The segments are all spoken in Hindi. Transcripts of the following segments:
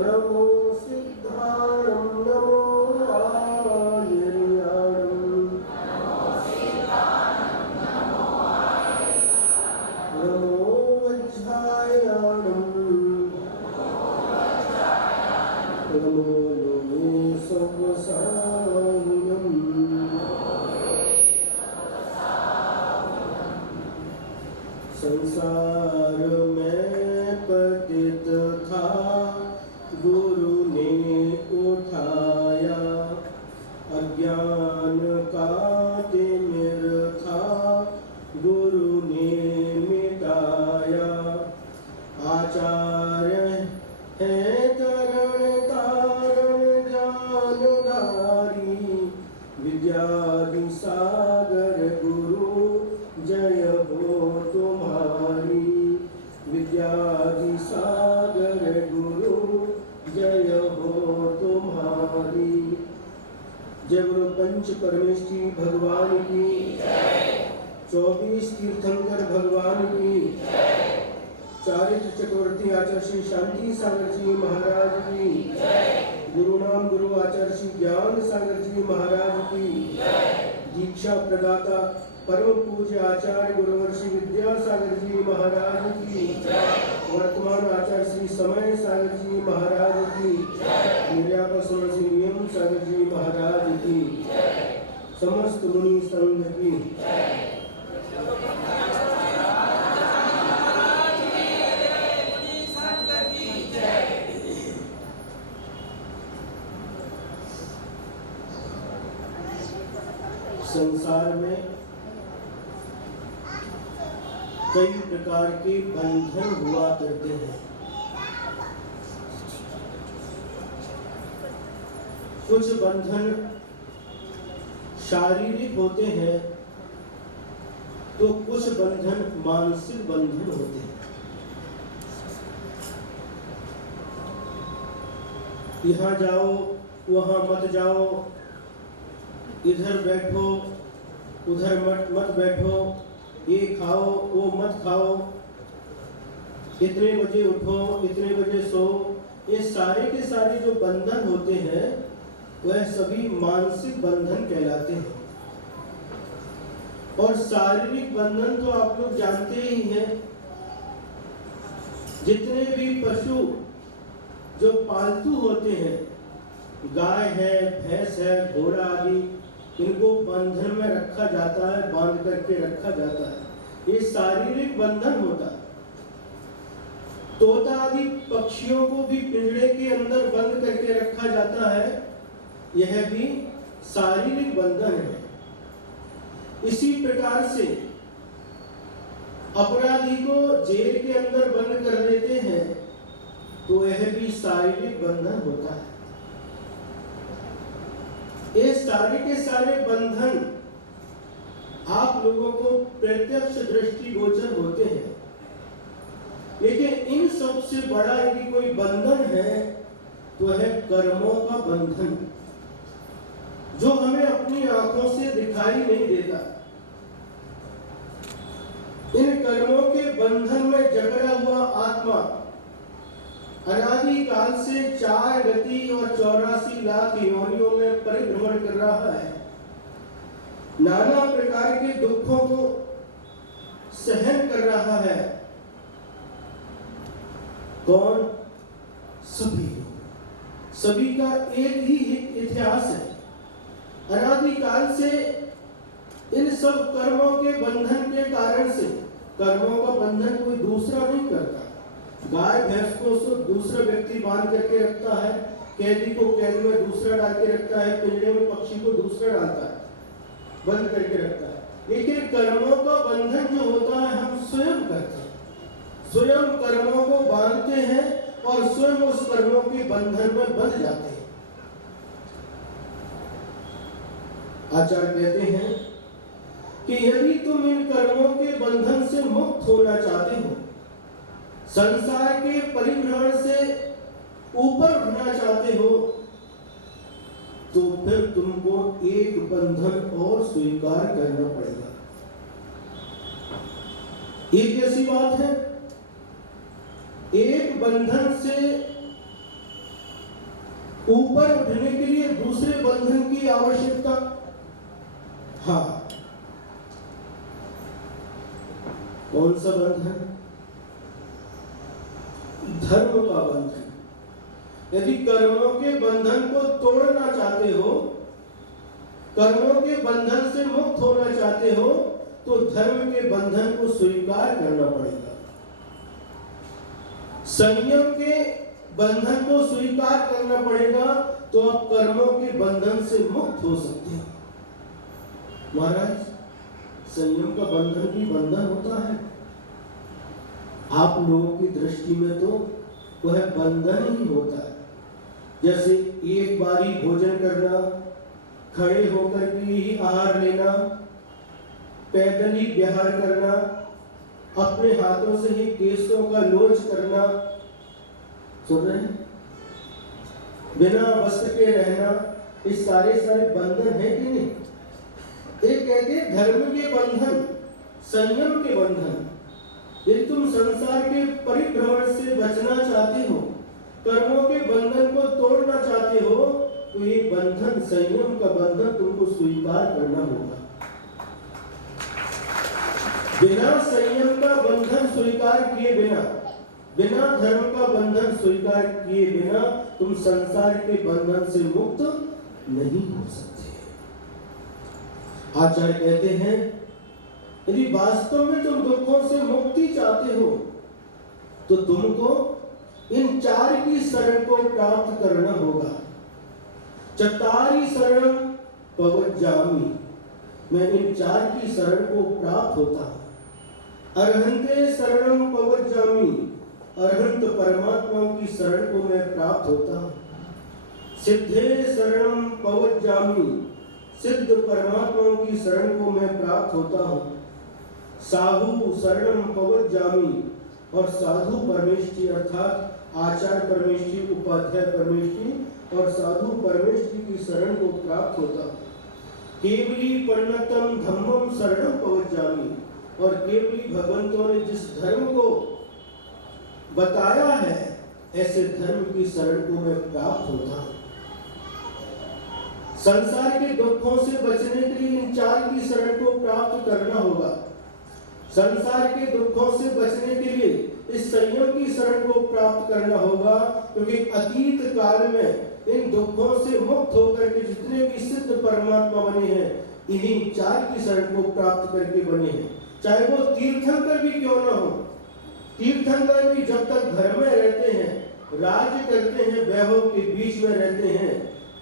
नमो सिद्धाणं नमो आयर्याणं नमो वज्रायाणं नमो लोमे सव्वसाहिनं संसार में पतित था गुरु ने उठाया, अज्ञान का तिमिर था गुरु ने मिटाया। आचार्य है तरण तारण ज्ञानधारी, विद्यादि सागर गुरु जय हो तुम्हारी। विद्यादि सागर गुरु जय हो तुम्हारी। जय गुरु पंच परमेष्ठी भगवान की, 24 तीर्थंकर भगवान की, चारित्र चक्रवर्ती आचार्य श्री शांति सागर जी महाराज की, गुरु नाम गुरु आचार्य श्री ज्ञान सागर जी महाराज की, दीक्षा प्रदाता परम पूज्य आचार्य गुरुवर श्री विद्यासागर जी महाराज की, वर्तमान आचार्य श्री समय सागर जी महाराज की, निर्यापसन श्री नियम सागर जी महाराज की, समस्त मुनि संघ की। संसार में कई प्रकार के बंधन हुआ करते हैं। कुछ बंधन शारीरिक होते हैं तो कुछ बंधन मानसिक बंधन होते हैं। यहाँ जाओ वहां मत जाओ, इधर बैठो उधर मत बैठो, ये खाओ वो मत खाओ, इतने बजे उठो इतने बजे सो, ये सारे के सारे जो बंधन होते हैं वह सभी मानसिक बंधन कहलाते हैं। और शारीरिक बंधन तो आप लोग जानते ही हैं। जितने भी पशु जो पालतू होते हैं, गाय है भैंस है घोड़ा आदि, इनको बंधन में रखा जाता है, बांध करके रखा जाता है, ये शारीरिक बंधन होता है। तोता आदि पक्षियों को भी पिंजरे के अंदर बंद करके रखा जाता है, यह भी शारीरिक बंधन है। इसी प्रकार से अपराधी को जेल के अंदर बंद कर देते हैं तो यह भी शारीरिक बंधन होता है। ये सारे के सारे बंधन आप लोगों को प्रत्यक्ष दृष्टिगोचर होते हैं, लेकिन इन सबसे बड़ा यदि कोई बंधन है तो है कर्मों का बंधन, जो हमें अपनी आंखों से दिखाई नहीं देता। इन कर्मों के बंधन में जकड़ा हुआ आत्मा अनादि काल से 4 गति और 84 लाख योनियों में परिभ्रमण कर रहा है। नाना प्रकार के दुखों को सहन कर रहा है। कौन? सभी का एक ही इतिहास है। अनादि काल से इन सब कर्मों के बंधन के कारण से, कर्मों का बंधन कोई दूसरा नहीं करता। गाय भैंस को दूसरा व्यक्ति बांध करके रखता है, कैदी को कैद में दूसरा डाल के रखता है, पिंजरे में पक्षी को दूसरा डालता है, बंद करके रखता है। लेकिन कर्मों का बंधन जो होता है हम स्वयं करते हैं, स्वयं कर्मों को बांधते हैं और स्वयं उस कर्मों के बंधन में बंध जाते हैं। आचार्य कहते हैं कि यदि तुम इन कर्मों के बंधन से मुक्त होना चाहते हो, संसार के परिभ्रमण से ऊपर उठना चाहते हो, तो फिर तुमको एक बंधन और स्वीकार करना पड़ेगा। एक कैसी बात है? एक बंधन से ऊपर उठने के लिए दूसरे बंधन की आवश्यकता। हाँ, कौन सा बंधन? धर्म का बंधन। यदि कर्मों के बंधन को तोड़ना चाहते हो, कर्मों के बंधन से मुक्त होना चाहते हो, तो धर्म के बंधन को स्वीकार करना पड़ेगा। संयम के बंधन को स्वीकार करना पड़ेगा, तो आप कर्मों के बंधन से मुक्त हो सकते हैं। महाराज, संयम का बंधन भी बंधन होता है। आप लोगों की दृष्टि में तो वह बंधन ही होता है। जैसे एक बारी भोजन करना, खड़े होकर के ही आहार लेना, पैदल ही विहार करना, अपने हाथों से ही केशों का लोच करना, सुन रहे हैं, बिना वस्त्र के रहना, इस सारे बंधन है कि नहीं? एक कहते हैं धर्म के बंधन, संयम के बंधन। यदि तुम संसार के परिभ्रमण से बचना चाहते हो, कर्मों के बंधन को तोड़ना चाहते हो, तो ये बंधन, संयम का बंधन तुमको स्वीकार करना होगा। बिना संयम का बंधन स्वीकार किए बिना, बिना धर्म का बंधन स्वीकार किए बिना तुम संसार के बंधन से मुक्त नहीं हो सकते। आचार्य कहते हैं, यदि वास्तव में तुम दुखों से मुक्ति चाहते हो, तो तुमको इन चार की शरण को प्राप्त करना होगा। चत्तारि शरणं पवज्जामि, मैं इन चार की शरण को प्राप्त होता हूं। अरहंते शरणं पवज्जामि, अरहंत परमात्मा की शरण को मैं प्राप्त होता हूं। सिद्धे शरणं पवज्जामि, सिद्ध परमात्मा की शरण को मैं प्राप्त होता हूं। साधु शरणं पवज्जामि, और साधु परमेष्ठी अर्थात आचार्य परमेष्ठी, उपाध्याय परमेष्ठी और साधु परमेष्ठी की शरण को प्राप्त होता हूं। केवली परिणतम धम्मम शरणं पवज्जामि, और केवली भगवंतों ने जिस धर्म को बताया है, ऐसे धर्म की शरण को मैं प्राप्त होता हूं। संसार के दुखों से बचने के लिए इन चार की शरण को प्राप्त करना होगा। संसार के दुखों से बचने के लिए इस संयम की शरण को प्राप्त करना होगा, क्योंकि अतीत काल में इन दुखों से मुक्त होकर के जितने भी सिद्ध परमात्मा बने हैं, इन्हीं चार की शरण को प्राप्त करके बने हैं। चाहे वो तीर्थंकर भी क्यों ना हो, तीर्थंकर भी जब तक घर में रहते हैं, राज्य करते हैं, वैभव के बीच में रहते हैं,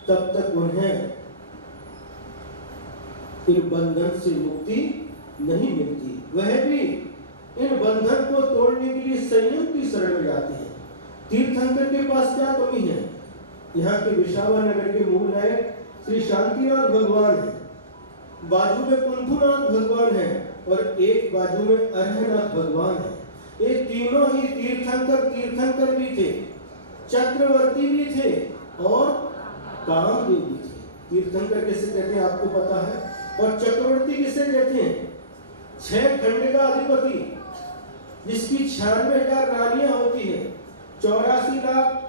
तब तक उन्हें इन बंधन से मुक्ति नहीं मिलती। वह भी इन बंधन को तोड़ने के लिए संयम की शरण में जाते हैं। तीर्थंकर के पास क्या कमी है? यहाँ के विशावा नगर के मूल नायक श्री शांतिनाथ भगवान है, बाजू में कुंथुनाथ भगवान है, और एक बाजू में अरहनाथ भगवान है। ये तीनों ही तीर्थंकर भी थे, चक्रवर्ती भी थे और कामदेव भी थे। तीर्थंकर किसे कहते हैं आपको पता है, और चक्रवर्ती किसे कहते हैं? 6 खंड का अधिपति, जिसकी 96,000 रानियां होती हैं, 84 लाख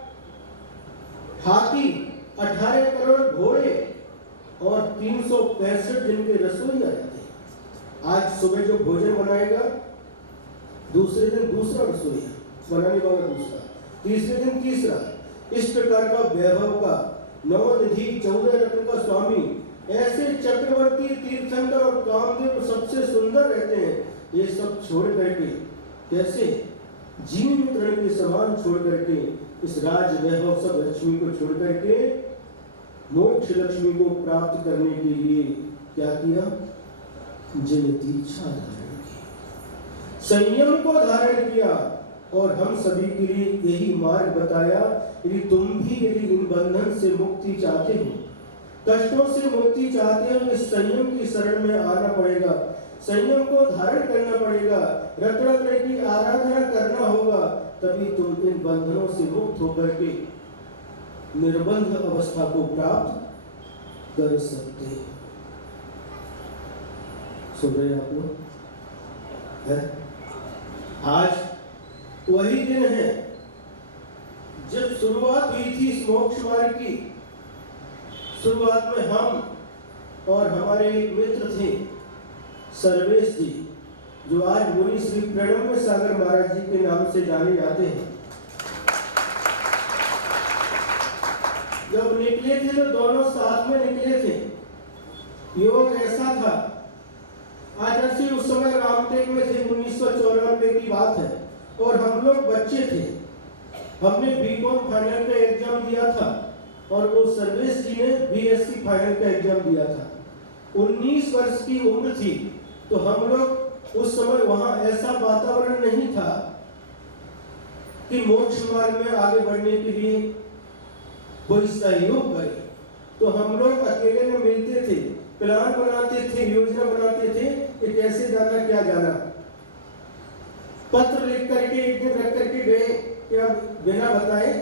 हाथी, 18 करोड़ घोड़े और 365 दिन के रसोइया रहते हैं। आज सुबह जो भोजन बनाएगा, दूसरे दिन दूसरा रसोइया बनाने वाला दूसरा, तीसरे दिन तीसरा। इस प्रकार का वैभव का, 9 निधि 14 रत्न का स्वामी, ऐसे चक्रवर्ती, तीर्थंकर और कामदेव सबसे सुंदर रहते हैं। ये सब छोड़ करके, कैसे जीवन तृण के समान छोड़ करके, इस राज वैभव सब लक्ष्मी को छोड़ करके मोक्ष लक्ष्मी को प्राप्त करने के लिए क्या किया? जिन दीक्षा धारण की, संयम को धारण किया, और हम सभी के लिए यही मार्ग बताया। यदि तुम भी इन बंधन से मुक्ति चाहते हो, कष्टों से मुक्ति चाहते हो, इस संयम की शरण में आना पड़ेगा, संयम को धारण करना पड़ेगा, रत्नात्रय की आराधना करना होगा, तभी तुम इन बंधनों से मुक्त होकर के निर्बंध अवस्था को प्राप्त कर सकते हैं। सुन रहे आप लोग? आज वही दिन है जब शुरुआत हुई थी इस मोक्ष मार्ग की, शुरुआत में हम और हमारे एक मित्र थे सर्वेश जी, जो आज मुनि श्री प्रणम्य सागर महाराज जी के नाम से जाने जाते हैं। जब निकले थे तो दोनों साथ में निकले थे। योग ऐसा था, आचार्य उस समय रामटेक में थे, 1994 की बात है, और हम लोग बच्चे थे। हमने बीकॉम फाइनल का एग्जाम दिया था और वो सर्वेश जी ने बीएससी फाइनल का एग्जाम दिया था। 19 वर्ष की उम्र थी, तो हम लोग उस समय वहां ऐसा वातावरण नहीं था कि मोक्ष मार्ग में आगे बढ़ने के लिए कोई सहयोग करे। तो हम लोग अकेले में मिलते थे, प्लान बनाते थे, योजना बनाते थे कि कैसे जाना, क्या जाना। पत्र लिख करके एक दिन रख करके गए कि अब बिना बताए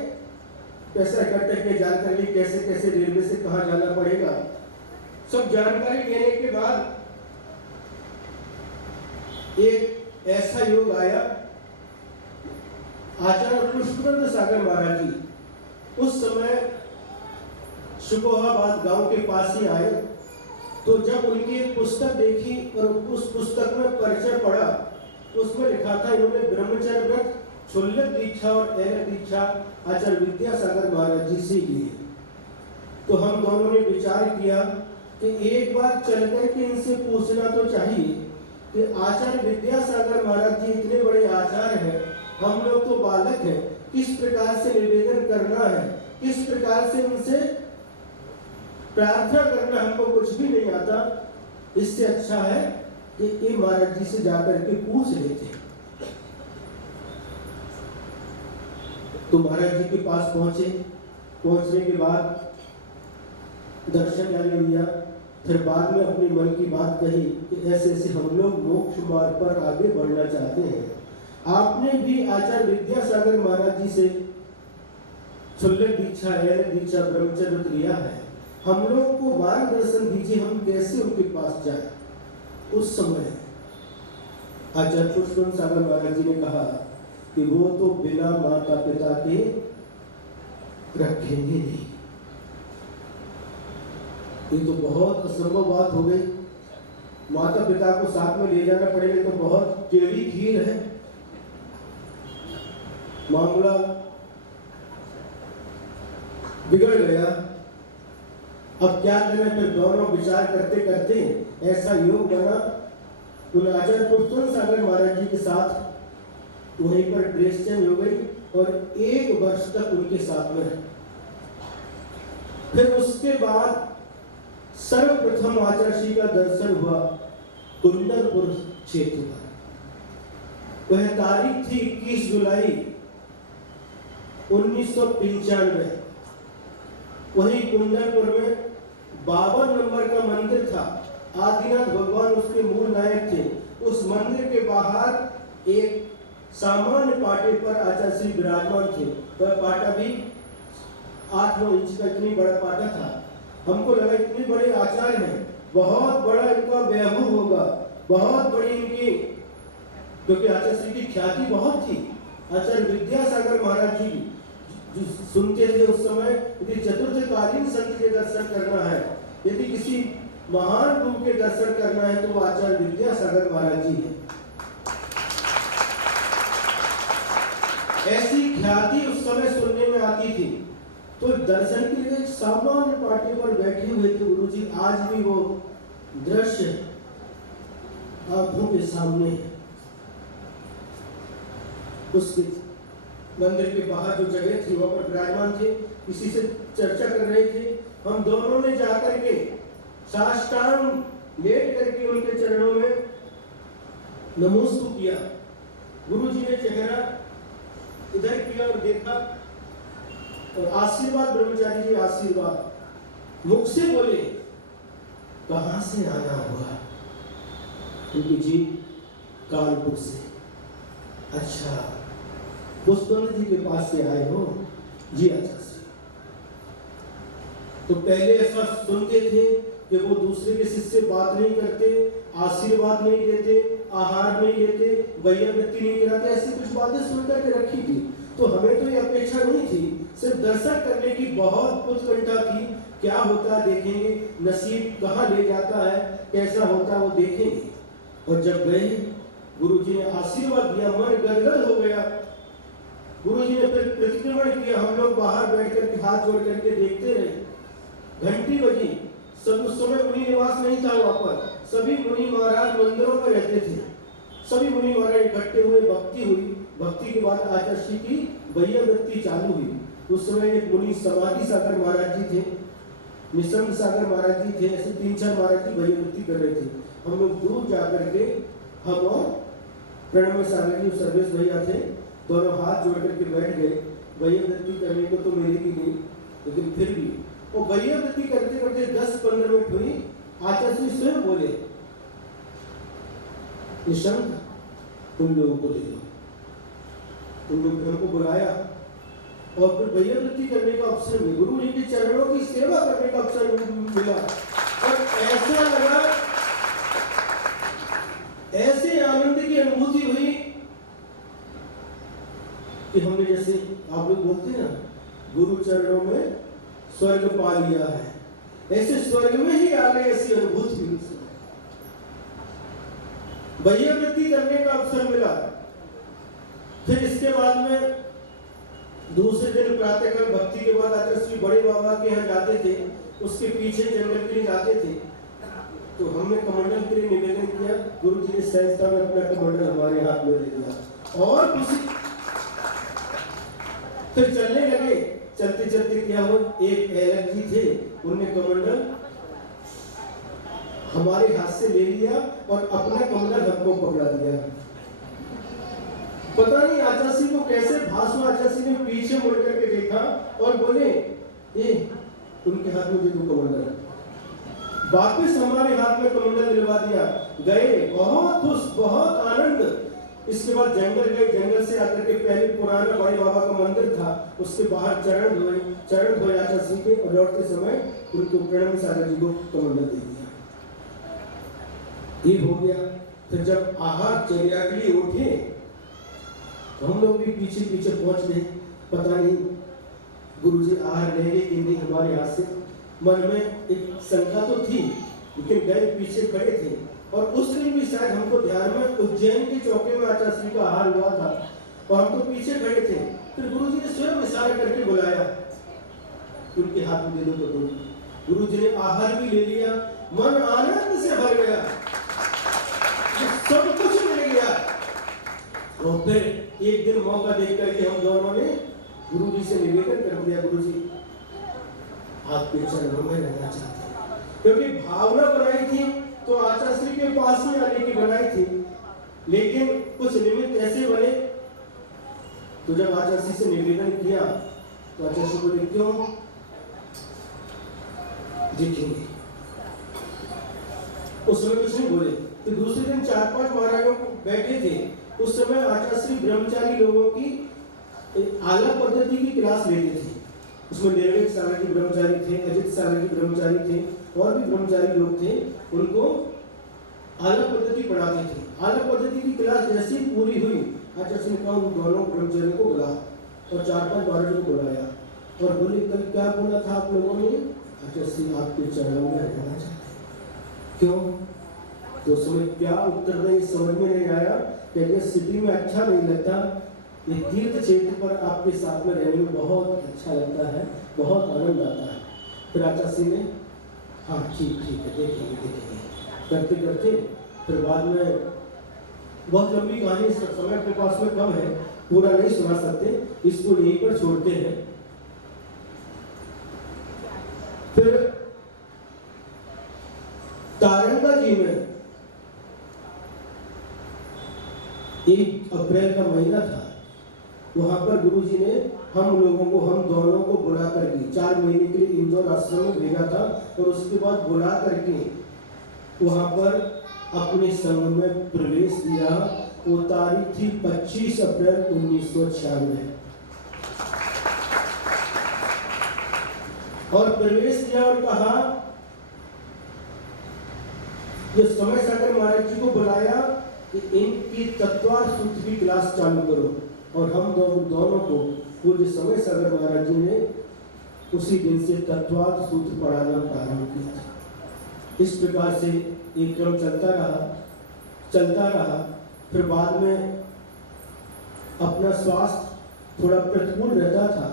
पैसा इकट्ठा किया, जानकारी ली कैसे कैसे रेलवे से कहाँ जाना पड़ेगा। सब जानकारी लेने के बाद एक ऐसा योग आया, आचार्य पुष्पेंद्र सागर महाराज जी उस समय शुकोहाबाद गांव के पास ही आए। तो जब उनकी एक पुस्तक देखी और उस पुस्तक में परिचय पढ़ा, उसमें लिखा था इन्होंने ब्रह्मचर्य व्रत, क्षुल्लक दीक्षा और ऐलक दीक्षा आचार्य विद्यासागर महाराज जी से ली। तो हम दोनों ने विचार किया कि एक बार चल करके इनसे पूछना तो चाहिए कि आचार्य विद्यासागर महाराज जी इतने बड़े आचार्य हैं, हम लोग तो बालक हैं, किस प्रकार से निवेदन करना है, किस प्रकार से उनसे प्रार्थना करना, हमको कुछ भी नहीं आता। इससे अच्छा है कि ये महाराज जी से जाकर के पूछ लेते। तो महाराज जी के पास पहुंचे, पहुंचने के बाद दर्शन जाने लिया, फिर बाद में अपने मन की बात कही कि ऐसे ऐसे हम लोग मोक्ष मार्ग पर आगे बढ़ना चाहते हैं। आपने भी आचार्य विद्यासागर महाराज जी से क्षुल्लक दीक्षा, ऐलक दीक्षा, ब्रह्मचर्य लिया है, हम लोग को मार्गदर्शन दीजिए, हम कैसे उनके पास जाए। उस समय आचार्य पुष्पेंद्र सागर महाराज जी ने कहा कि वो तो बिना माता पिता के रखेंगे नहीं। ये तो बहुत असंभव बात हो गई, माता पिता को साथ में ले जाना पड़ेगा, तो बहुत टेढ़ी खीर है मामला, बिगड़ गया। अब क्या करें, फिर दोनों विचार करते करते ऐसा योग बना। उन आचार्य पुष्पेंद्र सागर महाराज जी के साथ वहीं पर ड्रेस चेंज हो गई और 1 वर्ष तक उनके साथ में रहे। फिर उसके बाद सर्वप्रथम आचार्य श्री का दर्शन हुआ कुंडलपुर क्षेत्र का। वह तारीख थी 21 जुलाई 1995। वही कुंडलपुर में 52 नंबर का मंदिर था, आदिनाथ भगवान उसके मूल नायक थे। उस मंदिर के बाहर एक सामान्य पाटे पर आचार्य श्री विराजमान थे। वह पाटा भी 8-9 इंच का इतनी बड़ा पाटा था। हमको लगा इतने बड़े आचार्य हैं, बहुत बड़ा इनका वैभव होगा, बहुत बड़ी इनकी, क्योंकि आचार्य श्री की ख्याति बहुत थी। आचार्य विद्यासागर महाराज जी सुनते थे उस समय, यदि चतुर्थकालीन संत के दर्शन करना है, यदि किसी महान गुरु के दर्शन करना है, तो वो आचार्य विद्यासागर महाराज जी हैं। ऐसी ख्याति उस समय सुनने में आती थी। तो दर्शन के लिए एक सामान्य पाटे पर बैठे हुए थे गुरु जी। आज भी वो दृश्य आंखों के सामने है। उसके मंदिर के बाहर जो जगह थी वहां पर विराजमान थे, किसी से चर्चा कर रहे थे। हम दोनों ने जाकर के साष्टांग लेट करके उनके चरणों में नमस्कार किया। गुरु जी ने चेहरा इधर किया और देखा और आशीर्वाद, ब्रह्मचारी जी आशीर्वाद। मुख से बोले, कहां से आना हुआ? क्योंकि जी कानपुर से। अच्छा, पुष्पेंद्र जी के पास से आए हो? जी अच्छा से। तो पहले ऐसा सुनते थे कि वो दूसरे के शिष्य से बात नहीं करते, आशीर्वाद नहीं देते, आहार नहीं लेते, वैयावृत्ति नहीं कराते, ऐसी कुछ बातें सुन करके रखी थी। तो हमें तो ये अपेक्षा नहीं थी, सिर्फ दर्शन करने की बहुत उत्कंठा थी। क्या होता है देखेंगे, नसीब कहाँ ले जाता है, कैसा होता है वो देखेंगे। और जब गए, गुरुजी ने आशीर्वाद दिया, मन गदगद हो गया। गुरुजी ने फिर प्रतिक्रमण किया, हम लोग बाहर बैठ करके हाथ जोड़ करके देखते रहे। घंटी बजी, सब उस समय मुनि निवास नहीं था वहां पर, सभी मुनि महाराज मंदिरों में रहते थे। सभी मुनि महाराज इकट्ठे हुए, भक्ति हुई। भक्ति के बाद आचार्य श्री की वैयावृत्ति चालू हुई। उस समय एक मुनि समाधि सागर महाराज जी थे, निसंग सागर महाराज जी थे, ऐसे 3-4 महाराज जी वैयावृत्ति कर रहे थे। हम लोग दूर जाकर के, हम और प्रणव सागर जी सर्वेश भैया थे, दोनों हाथ जोड़ करके बैठ गए। वैयावृत्ति करने को तो मिलेगी नहीं, लेकिन फिर भी वो वैयावृत्ति करते करते 10-15 मिनट हुई। आचार्य श्री स्वयं बोले, निशंक तुम लोगों को दे दो। उन लोगों ने हमको बुलाया और फिर वैयावृत्ति करने का अवसर मिला, गुरु जी के चरणों की सेवा करने का अवसर मिला। और ऐसा लगा, ऐसे आनंद की अनुभूति हुई कि हमने, जैसे आप लोग बोलते हैं ना, गुरु चरणों में स्वर्ग पा लिया है, ऐसे स्वर्ग में ही आ गए, ऐसी अनुभूति हुई। वैयावृत्ति करने का अवसर मिला। फिर इसके बाद में दूसरे दिन प्रातःकाल भक्ति के बाद आचार्य श्री बड़े बाबा के यहाँ जाते थे, उसके पीछे जंगल के लिए जाते थे। तो हमने कमंडल के लिए निवेदन किया, गुरु जी ने सहजता में अपना कमंडल हमारे हाथ में दे दिया और खुशी। फिर चलने लगे, चलते चलते क्या हुआ, एक ऐलक जी थे, उनने कमंडल हमारे हाथ से ले लिया और अपना कमंडल हमको पकड़ा दिया। पता नहीं आचार्य श्री को कैसे भास हुआ, आचार्य श्री ने पीछे मुड़ करके देखा और बोले, ए उनके हाथ में दे दो कमंडल। वापस हमारे हाथ में कमंडल दिलवा दिया। गए, बहुत खुश, बहुत आनंद। इसके बाद जंगल गए, जंगल से आकर के पहले पुराना बड़े बाबा का मंदिर था, उसके बाहर चरण धोए आचार्य श्री के, और लौटते समय उनको प्रणव सागर जी को कमंडल दे दिया। ये हो गया। फिर जब आहार चर्या के लिए उठे तो हम लोग भी पीछे पीछे पहुंच गए। पता नहीं गुरुजी आहार लेंगे कि नहीं, हमारे हाथ से मन में एक शंका तो थी, लेकिन गए पीछे खड़े थे। और उस दिन भी शायद हमको ध्यान में उज्जैन के चौके में आचार्य श्री का आहार हुआ था और हम तो पीछे खड़े थे। फिर गुरुजी ने स्वयं इशारा करके बुलाया, उनके हाथ में दे दो तो। गुरुजी ने आहार भी ले लिया, मन आनंद से भर गया, सब कुछ मिल गया। और फिर एक दिन मौका देख करके हम दोनों ने गुरुजी से निवेदन कर दिया, गुरुजी आपके चरणों में रहना चाहते हैं। क्योंकि भावना बनाई थी तो आचार्य श्री के पास में आने की बनाई थी, लेकिन कुछ निमित्त ऐसे बने। तो जब आचार्य श्री से निवेदन किया तो आचार्य श्री बोले, क्यों देखेंगे। उस समय कुछ नहीं बोले। तो दूसरे दिन 4-5 महाराजों बैठे थे। उस समय आचार्य श्री ब्रह्मचारी लोगों की आला पद्धति की क्लास लेते थे। उसमें निर्वेद सागर के ब्रह्मचारी थे, अजित सागर के ब्रह्मचारी थे, और भी ब्रह्मचारी लोग थे, उनको आला पद्धति पढ़ाते थे। आला पद्धति की क्लास जैसे ही पूरी हुई, आचार्य श्री ने कहा उन दोनों ब्रह्मचारियों को बुला, और 4-5 महाराजों को बुलाया और बोले, कल क्या बोला था आप लोगों ने? आचार्य श्री आपके चरणों में रहना चाहते। क्यों? तो समय क्या उत्तर दें समझ में नहीं आया। क्योंकि सिटी में अच्छा नहीं लगता, ये तीर्थ क्षेत्र पर आपके साथ में रहने में बहुत अच्छा लगता है, बहुत आनंद आता है। फिर आचार्य श्री ने हाँ ठीक है, देखेंगे करते करते फिर बाद में बहुत लंबी कहानी, समय अपने पास में कम है, पूरा नहीं सुना सकते, इसको यहीं पर छोड़ते हैं। फिर तारंगा जी में 1 अप्रैल का महीना था, वहां पर गुरुजी ने हम लोगों को, हम दोनों को बुला करके 4 महीने के लिए इंदौर आश्रम में भेजा था, और उसके बाद बुला करके वहां पर अपने संघ में प्रवेश दिया। वो तारीख थी 25 अप्रैल 1996, और प्रवेश दिया और कहा, जो समय सागर महाराज जी को बुलाया कि इनकी तत्वार सूत्र की क्लास चालू करो। और हम दोनों को पूज्य समय सागर महाराज जी ने उसी दिन से तत्वार्थ सूत्र पढ़ाना प्रारंभ किया था। इस प्रकार से एक क्रम चलता रहा। फिर बाद में अपना स्वास्थ्य थोड़ा प्रतिकूल रहता था,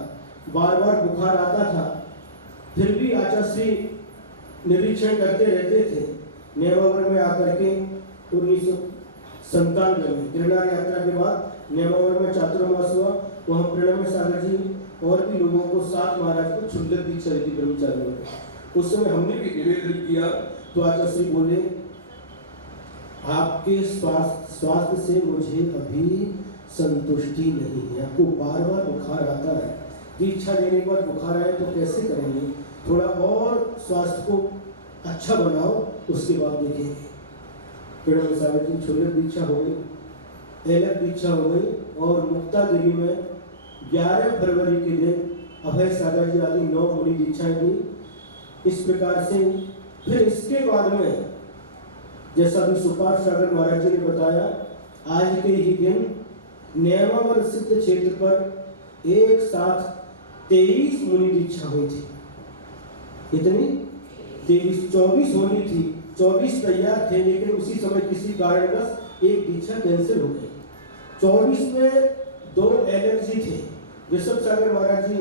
बार बार बुखार आता था, फिर भी आचार्य श्री निरीक्षण करते रहते थे। नेमावर में आकर के 1997 में गिरनार यात्रा के बाद नेमावर में चातुर्मास हुआ। वहाँ प्रणव सागर जी और भी लोगों को 7 महाराज को क्षुल्लक दीक्षा दी ब्रह्मचारियों को। उस समय हमने भी निवेदन किया तो आचार्य श्री बोले, आपके स्वास्थ्य से मुझे अभी संतुष्टि नहीं है, आपको बार बार बुखार आता है, दीक्षा देने के बाद बुखार आए तो कैसे करेंगे, थोड़ा और स्वास्थ्य को अच्छा बनाओ, उसके बाद देखेंगे। प्रणव सागर की क्षुल्लक दीक्षा हो गई, एलक दीक्षा हो गई और मुक्तागिरी में 11 फरवरी के दिन अभय सागर जी आदि 9 मुनि दीक्षाएं दी। इस प्रकार से फिर इसके बाद में जैसा भी सुपार सागर महाराज जी ने बताया, आज के ही दिन नेमावर सिद्ध क्षेत्र पर एक साथ 23 मुनि दीक्षा हुई थी। कितनी? 23, 24 होनी थी, 24 तैयार थे, लेकिन उसी समय किसी कारणवश एक दीक्षा कैंसिल हो गई। 24 में 2 एलर्जी थे। ऋषभ सागर महाराज जी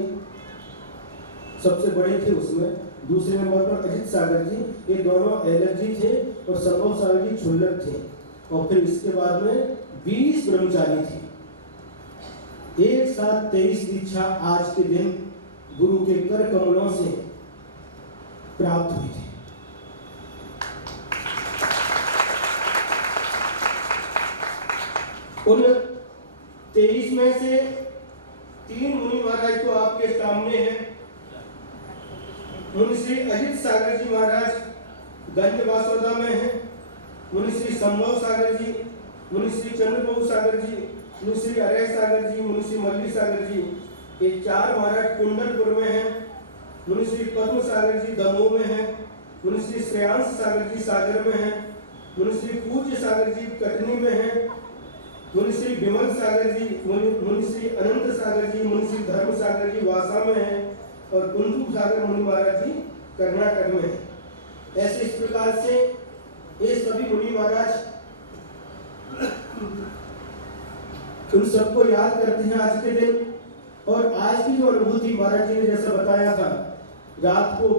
सबसे बड़े थे, उसमें दूसरे नंबर पर अजित सागर जी, ये दोनों एलर्जी थे और संभव सागर जी क्षुल्लक थे। और फिर इसके बाद में 20 ब्रह्मचारी थे। एक साथ 23 दीक्षा आज के दिन गुरु के कर कमलों से प्राप्त हुई थी। उन 23 में से 3 मुनि महाराज तो आपके सामने हैं। मुनि श्री अजित सागर जी महाराज गंज वासोदा में हैं। मुनि श्री संभव सागर जी, मुनि श्री चंद्रबाबू सागर जी, मुनि श्री अरय सागर जी, मुनि श्री मल्ली सागर जी, ये 4 महाराज कुंडलपुर में हैं। मुनि श्री पद्म सागर जी दमोह में हैं। मुनि श्री श्रेयांश सागर जी सागर में हैं। मुनि श्री पूज्य सागर जी कटनी में हैं। मुनि श्री विमल सागर जी, मुनि श्री अनंत सागर जी, मुनि श्री धर्म सागर जी वासा में हैं और कुंदू सागर मुनि महाराज जी कर्नाटक में हैं। ऐसे इस प्रकार से ये सभी मुनि महाराज उन सबको याद करते हैं आज के दिन। और आज की जो अनुभूति महाराज जी ने जैसा बताया था, रात को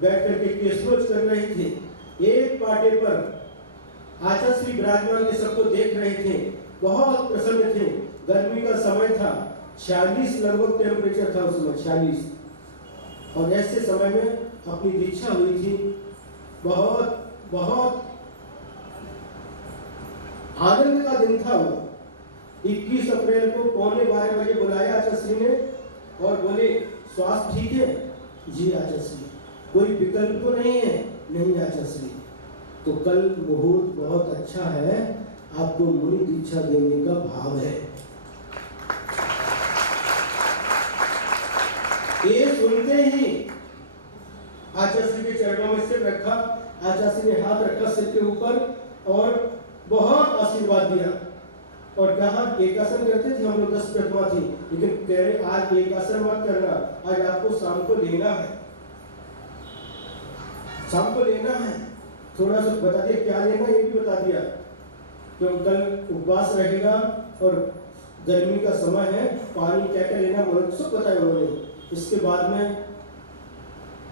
बैठ करके केसरोच कर रहे थे, एक पाटे पर आचार्य श्री विराजमान के सबको देख रहे थे, बहुत प्रसन्न थे। गर्मी का समय था, 46 लगभग टेम्परेचर था उस समय, 46। और ऐसे समय में अपनी दीक्षा हुई थी। बहुत बहुत आनंद का दिन था वो। 21 अप्रैल को 11:15 बजे बुलाया आचार्य श्री ने और बोले, स्वास्थ्य ठीक है? जी आचार्य श्री। कोई विकल्प तो नहीं है? नहीं आचार्य श्री। तो कल मुहूर्त बहुत अच्छा है, आपको मुनि दीक्षा देने का भाव है। ये सुनते ही आचार्य श्री के चरणों में सिर रखा, आचार्य श्री ने हाथ रखा सिर के ऊपर और बहुत आशीर्वाद दिया और कहा, एक आसन करते थे हम लोग 10 प्रतिमा थी, लेकिन कह रहे आज एक आसन मत करना, आज आपको शाम को लेना है, शाम को लेना है। थोड़ा सा बता दिया क्या लेना, ये भी बता दिया। तो कल उपवास रहेगा और गर्मी का समय है, पानी क्या क्या लेना सब बताया उन्होंने। इसके बाद में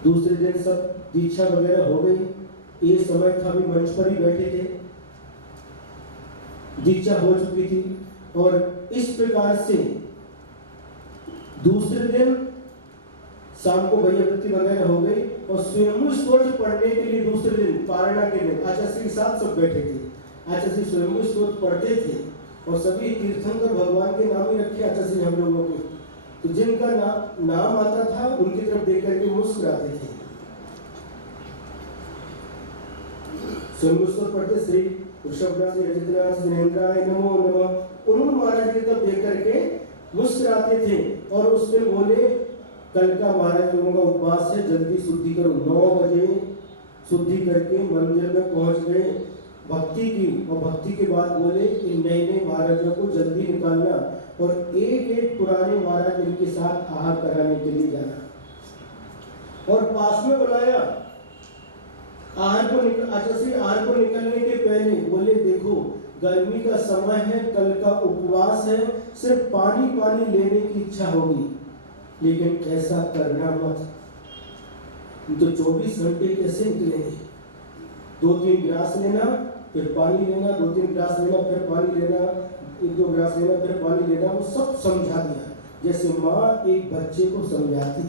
दूसरे दिन सब दीक्षा वगैरह हो गई। ये समय था, भी मंच पर ही बैठे थे, दीक्षा हो चुकी थी। और इस प्रकार से दूसरे दिन शाम को वैयावृत्ति वगैरह हो गई और स्वयं स्तोत्र पढ़ने के लिए दूसरे दिन पारणा के दिन आचार्य श्री के साथ सब बैठे थे। आचार्य श्री स्वयं स्तोत्र पढ़ते थे और सभी तीर्थंकर भगवान के नाम ही रखे आचार्य श्री हम लोगों के। तो जिनका नाम आता था उनकी तरफ देख करके मुस्कुराते थे। स्वयं स्तोत्र पढ़ते, श्री वृषभराज रजितराज जिनेन्द्राय नमो नमः, उन्होंने महाराज की तरफ देख करके मुस्कुराते थे। और उस दिन बोले, कल का महाराज लोगों का उपवास है, जल्दी शुद्धि करो। 9 बजे शुद्धि करके मंदिर में पहुंच गए। भक्ति की, और भक्ति के बाद बोले इन नए नए महाराजों को जल्दी निकालना और एक एक पुराने महाराज इनके साथ आहार कराने के लिए जाना। और पास में बुलाया आहार को निकलने के पहले बोले देखो गर्मी का समय है, कल का उपवास है, सिर्फ पानी पानी लेने की इच्छा होगी, लेकिन ऐसा करना मत। तो 24 घंटे कैसे निकलेंगे? 2-3 गिलास लेना, फिर पानी लेना, 2-3 गिलास लेना, फिर पानी लेना, 1-2 गिलास लेना, फिर पानी लेना, वो सब समझा दिया जैसे माँ एक बच्चे को समझाती।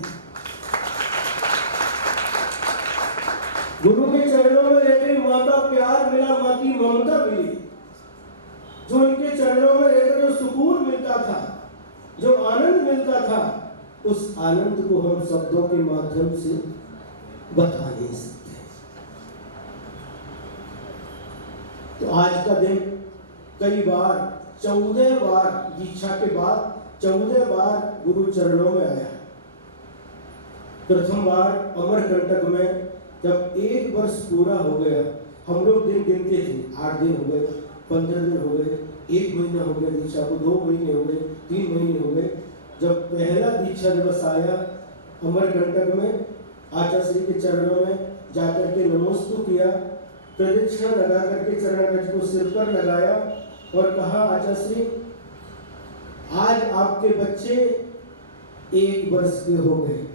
गुरु के चरणों में रहकर माँ का प्यार मिला, माँ की ममता मिली। जो इनके चरणों में रहकर जो सुकून मिलता था, जो आनंद मिलता था, उस आनंद को हम शब्दों के माध्यम से बता नहीं सकते। तो आज का दिन कई बार 14 बार दीक्षा के बाद 14 बार गुरु चरणों में आया। प्रथम बार अमरकंटक में जब 1 वर्ष पूरा हो गया, हम लोग दिन गिनते थे, 8 दिन हो गए, 15 दिन हो गए, 1 महीना हो गया दीक्षा को, 2 महीने हो गए, 3 महीने हो गए। जब पहला दीक्षा दिवस आया अमरकंटक में, आचार्य श्री के चरणों में जाकर के नमोस्तु किया, प्रदक्षिणा लगा करके चरण रज को सिर पर लगाया और कहा आचार्य श्री आज आपके बच्चे 1 वर्ष के हो गए।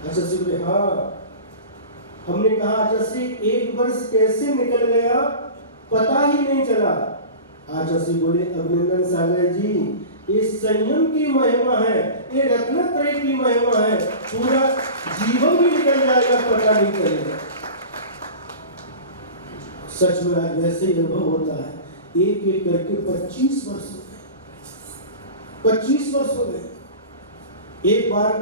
आचार्य श्री बोले हाँ। हमने कहा आचार्य श्री 1 वर्ष कैसे निकल गया पता ही नहीं चला। आचार्य श्री बोले अभिनंदन सागर जी, ये संयम की महिमा है, ये रत्नत्रय की महिमा है, पूरा जीवन भी निकल जाएगा पता नहीं चलेगा। सच में आज वैसे ही अनुभव होता है। एक एक करके 25 वर्ष हो गए, 25 वर्ष हो गए। एक बार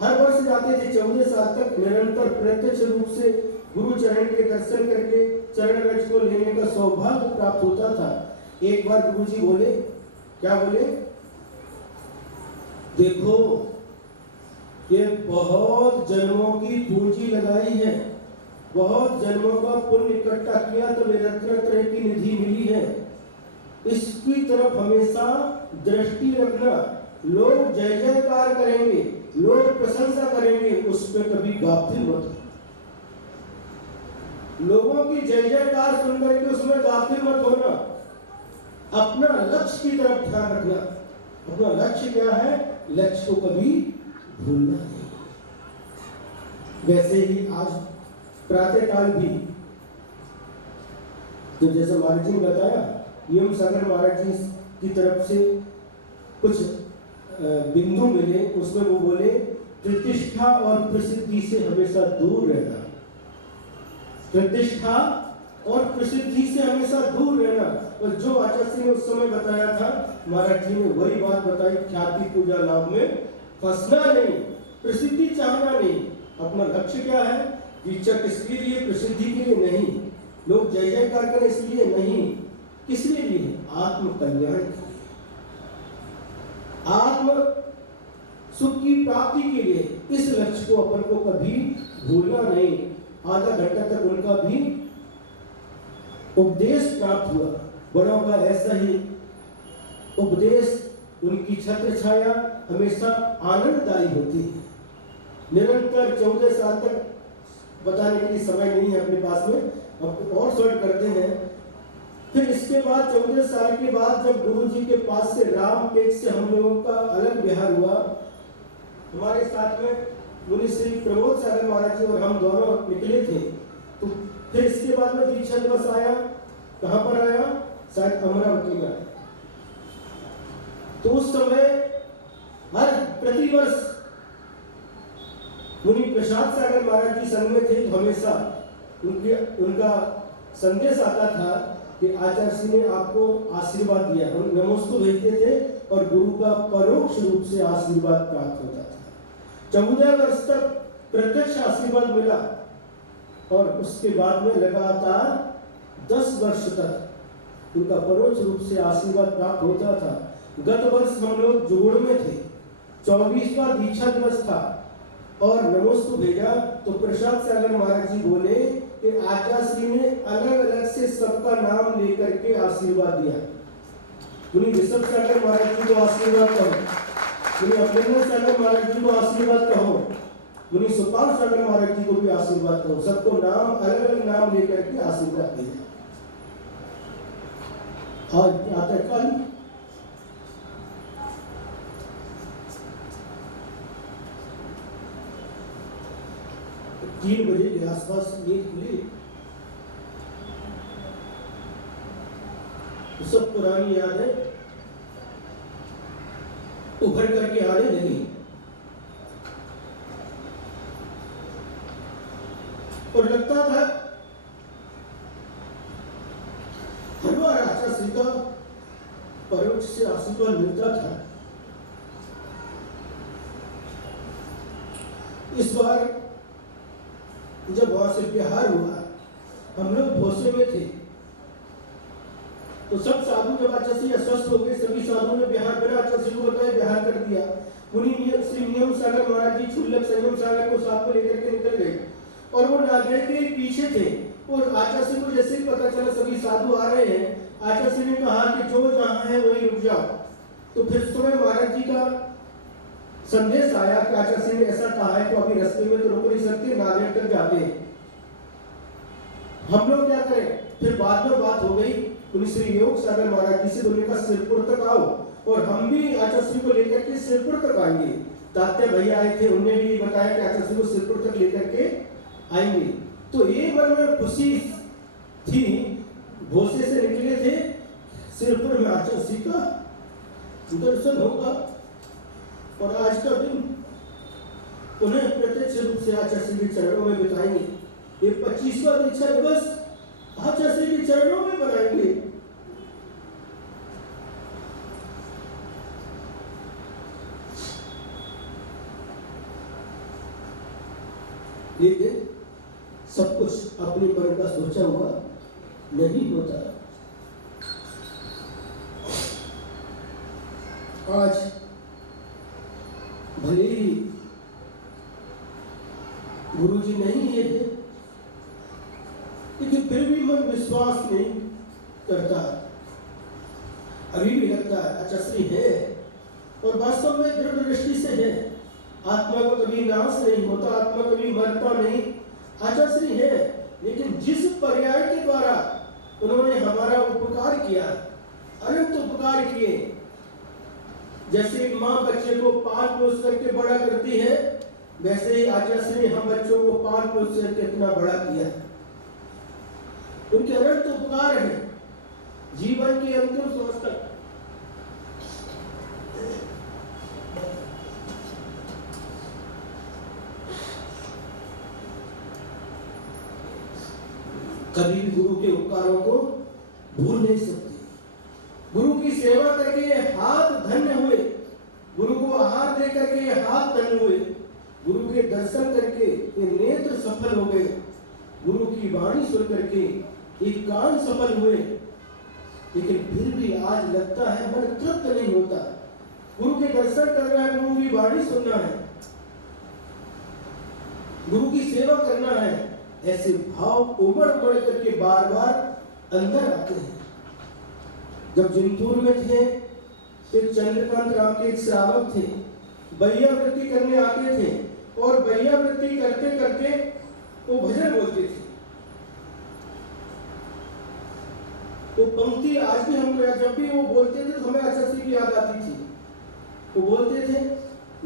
हर वर्ष जाते थे 14 साल तक निरंतर प्रत्यक्ष रूप से गुरु चरण के दर्शन करके चरण रज को लेने का सौभाग्य प्राप्त होता था। एक बार गुरु जी बोले, क्या बोले? देखो ये बहुत जन्मों की पूंजी लगाई है, बहुत जन्मों का पुण्य इकट्ठा किया तो रत्नत्रय की निधि मिली है, इसकी तरफ हमेशा दृष्टि रखना। लोग जय जयकार करेंगे, लोग प्रशंसा करेंगे, उस पर कभी गाफिल मत हो। लोगों की जय जयकार सुनकर के उसमें गाफिल मत होना। अपना लक्ष्य की तरफ ध्यान रखना। अपना लक्ष्य क्या है? लक्ष्य को कभी भूलना नहीं। वैसे ही आज प्रातः काल भी तो जैसे महाराज जी ने बताया, यम सागर महाराज जी की तरफ से कुछ बिंदु मिले, उसमें वो बोले प्रतिष्ठा और प्रसिद्धि से हमेशा दूर रहना। प्रतिष्ठा और प्रसिद्धि से हमेशा दूर रहना। और जो आचार्य ने उस समय बताया था, महाराज जी ने वही बात बताई, ख्याति पूजा लाभ में फंसना नहीं, प्रसिद्धि चाहना नहीं। अपना लक्ष्य क्या है? दीक्षा किसके लिए? प्रसिद्धि के लिए नहीं, लोग जय जयकार करें इसलिए नहीं, किस लिए? आत्म कल्याण के लिए, आत्म सुख की प्राप्ति के लिए। इस लक्ष्य को अपन को कभी भूलना नहीं। आधा घंटा तक उनका भी उपदेश प्राप्त हुआ। बड़ों का ऐसा ही उपदेश, उनकी छत्र छाया हमेशा आनंददायी होती है। निरंतर 14 साल तक बताने के लिए समय नहीं है अपने पास में, अब और शॉर्ट करते हैं। फिर इसके बाद 14 साल के बाद जब गुरु जी के पास से रामटेक से हम लोगों का अलग विहार हुआ, हमारे साथ में मुनि श्री प्रमोद सागर महाराज जी और हम दोनों निकले थे। तो फिर इसके बाद में दीक्षा दिवस आया। कहाँ पर आया? शायद अमरावती में आया। तो उस समय हर प्रतिवर्ष मुनि प्रसाद सागर महाराज जी संग में थे, तो हमेशा उनका संदेश आता था कि आचार्य श्री ने आपको आशीर्वाद दिया। हम नमोस्तु भेजते थे और गुरु का परोक्ष रूप से आशीर्वाद प्राप्त होता था। 14 वर्ष तक प्रत्यक्ष आशीर्वाद मिला और उसके बाद में लगातार 10 वर्ष तक उनका परोक्ष रूप से आशीर्वाद प्राप्त होता था। गत वर्ष हम लोग जोड़ में थे, 24वां दीक्षा दिवस था और नमोस्तु भेजा तो प्रसाद सागर महाराज जी बोले कि आचार्य ने अलग अलग से सबका नाम लेकर के आशीर्वाद दिया। उन्हीं ऋषभ सागर महाराज जी को आशीर्वाद कहो, उन्हीं अभिनंदन सागर महाराज जी को आशीर्वाद कहो, उन्हीं सुपाल सागर महाराज जी को भी आशीर्वाद कहो। सबको नाम अलग अलग नाम लेकर के आशीर्वाद दिया। और आता कल 3 बजे के आसपास नींद खुली, सब पुरानी यादें उभर करके आने लगी और लगता था हर बार आचार्य का परोक्ष से आशीर्वाद मिलता था। इस बार जब वहां से बिहार हुआ, हम लोग भोसे में थे, तो सब साधु जब आचार्य अस्वस्थ हो गए, सभी साधुओं ने बिहार बिना आचार्य को बताया, बिहार कर दिया। उन्हीं श्री नियम सागर महाराज जी छुल्लक संयम सागर को साथ में लेकर के निकल गए और वो नागेड़ के पीछे थे। और आचार्य को जैसे ही पता चला सभी साधु आ रहे हैं, आचार्य ने कहा कि जो जहां है वहीं रुक जाओ। तो फिर समय महाराज जी का संदेश आया कि आचार्य ने ऐसा कहा है, तो अभी रास्ते में तो रुक नहीं सकते, नागेड़ तक जाते हैं, हम लोग क्या करें। फिर बाद में बात हो गई उन्हीं श्री योग सागर महाराज जी से, उन्होंने कहा सिरपुर तक आओ और हम भी आचार्य को लेकर के सिरपुर तक आएंगे। तात्या भैया आए थे, उन्होंने भी बताया कि आचार्य को सिरपुर तक लेकर के आएंगे। तो ये मन में खुशी थी, भोसे से निकले थे, सिरपुर में आचार्य का दर्शन होगा और आज का दिन उन्हें प्रत्यक्ष रूप से आचार्य के चरणों में बिताएंगे। ये 25वां दीक्षा दिवस आचार्य के चरणों में बनाएंगे। लेकिन सब कुछ अपने मन का सोचा हुआ नहीं होता। आज भले ही गुरुजी नहीं है, लेकिन फिर भी मन विश्वास नहीं करता। अभी भी लगता है आचार्य है और वास्तव में दृढ़ दृष्टि से है। आत्मा को कभी नाश नहीं होता, आत्मा कभी मरता नहीं, आचार्य है। लेकिन जिस पर्याय के द्वारा उन्होंने हमारा उपकार किया, अनंत उपकार किए, जैसे एक माँ बच्चे को पाल पोस करके बड़ा करती है, वैसे ही आचार्य ने हम बच्चों को पाल पोस करके इतना बड़ा किया। उनके अनंत उपकार है जीवन के अंतिम श्वास तक। कभी भी गुरु के उपकारों को भूल नहीं सकते। गुरु की सेवा करके हाथ धन्य हुए, गुरु को आहार दे करके हाथ धन्य हुए, गुरु के दर्शन करके ये नेत्र सफल हो गए, गुरु की वाणी सुन करके ये कान सफल हुए। लेकिन फिर भी आज लगता है मन तृप्त नहीं होता। गुरु के दर्शन करना है, गुरु की वाणी सुनना है, गुरु की सेवा करना है, ऐसे भाव उमड़ उमड़ करके बार बार अंदर आते हैं। जब जिनपुर में थे, एक चंद्रकांत राम के एक श्रावक थे, बैया वृत्ति करने आते थे और बैया वृत्ति करते करते वो भजन बोलते थे। वो पंक्ति आज भी हमको, जब भी वो बोलते थे तो हमें आचार्य की याद आती थी। वो बोलते थे,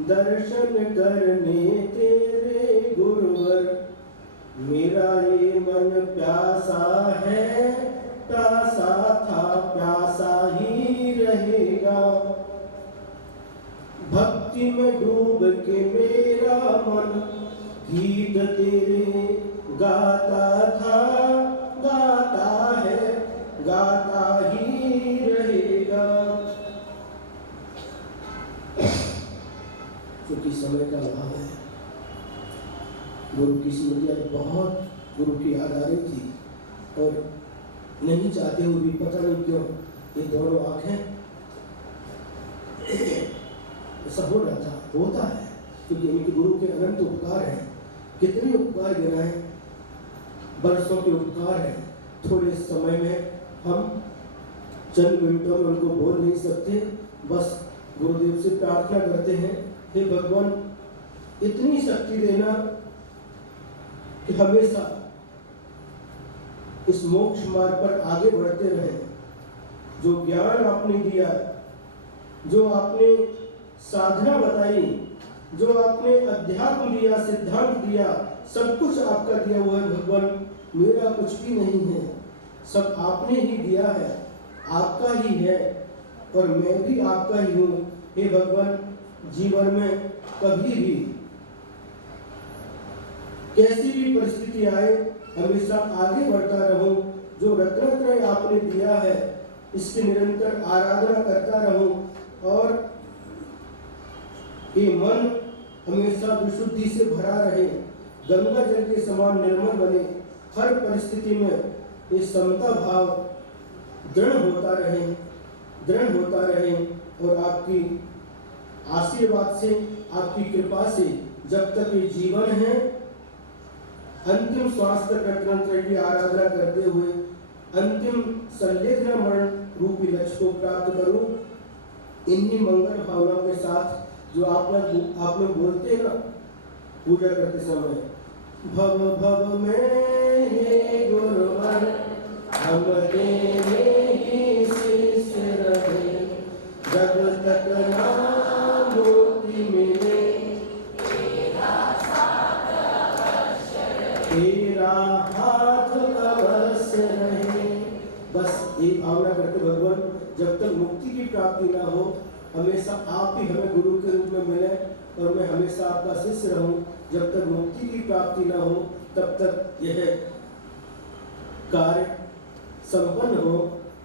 दर्शन करने तेरे गुरुवर मेरा ये मन प्यासा है, प्यासा था प्यासा ही रहेगा। भक्ति में डूब के मेरा मन गीत तेरे गाता था, गाता है, गाता ही रहेगा। क्योंकि समय का अभाव है, गुरु की स्मृतियाँ बहुत गुरु की याद आ रही थी और नहीं चाहते हुए भी पता नहीं क्यों ये दोनों आंखें ऐसा हो रहा था, होता है, क्योंकि इनके गुरु के अनंत उपकार हैं। कितने उपकार गिनाए, बरसों के उपकार हैं। थोड़े समय में हम चंद मिनटों में उनको बोल नहीं सकते, बस गुरुदेव से प्रार्थना करते हैं, हे भगवान इतनी शक्ति देना कि हमेशा इस मोक्ष मार्ग पर आगे बढ़ते रहें। जो ज्ञान आपने दिया, जो आपने साधना बताई, जो आपने अध्यात्म दिया, सिद्धांत दिया, सब कुछ आपका दिया हुआ है भगवान। मेरा कुछ भी नहीं है, सब आपने ही दिया है, आपका ही है और मैं भी आपका ही हूँ। हे भगवान जीवन में कभी भी कैसी भी परिस्थिति आए हमेशा आगे बढ़ता रहूं। जो रत्नत्रय आपने दिया है इसकी निरंतर आराधना करता रहूं और ये मन हमेशा विशुद्धि से भरा रहे, गंगा जल के समान निर्मल बने। हर परिस्थिति में ये समता भाव दृढ़ होता रहे और आपकी आशीर्वाद से, आपकी कृपा से जब तक ये जीवन है अंतिम श्वास तक रत्नत्रय की आराधना करते हुए अंतिम संलेखना मरण रूपी लक्ष्य को प्राप्त करूं। इन्हीं मंगल भावनाओं के साथ जो आप लोग बोलते हैं ना पूजा करते समय, भव भव में हे गुरुवर हम तेरे ही शिष्य रहे, जब तक नाम मूर्ति मिले तेरा हाथ अवश्य रहे। बस एक भावना करते भगवान जब तक मुक्ति की प्राप्ति ना हो हमेशा आप ही हमें गुरु के रूप में मिले और मैं हमेशा आपका शिष्य रहूं। जब तक मुक्ति की प्राप्ति ना हो तब तक यह कार्य संपन्न हो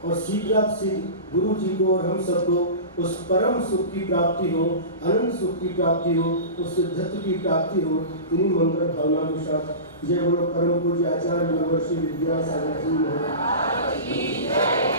और शीघ्र गुरु जी को और हम सबको उस परम सुख की प्राप्ति हो, अनंत सुख की प्राप्ति हो, उस सिद्धत्व की प्राप्ति हो। इन्हीं मंगल भावना के साथ जय बोलो परम पूज्य आचार्य गुरुवर्षी विद्यासागर जी।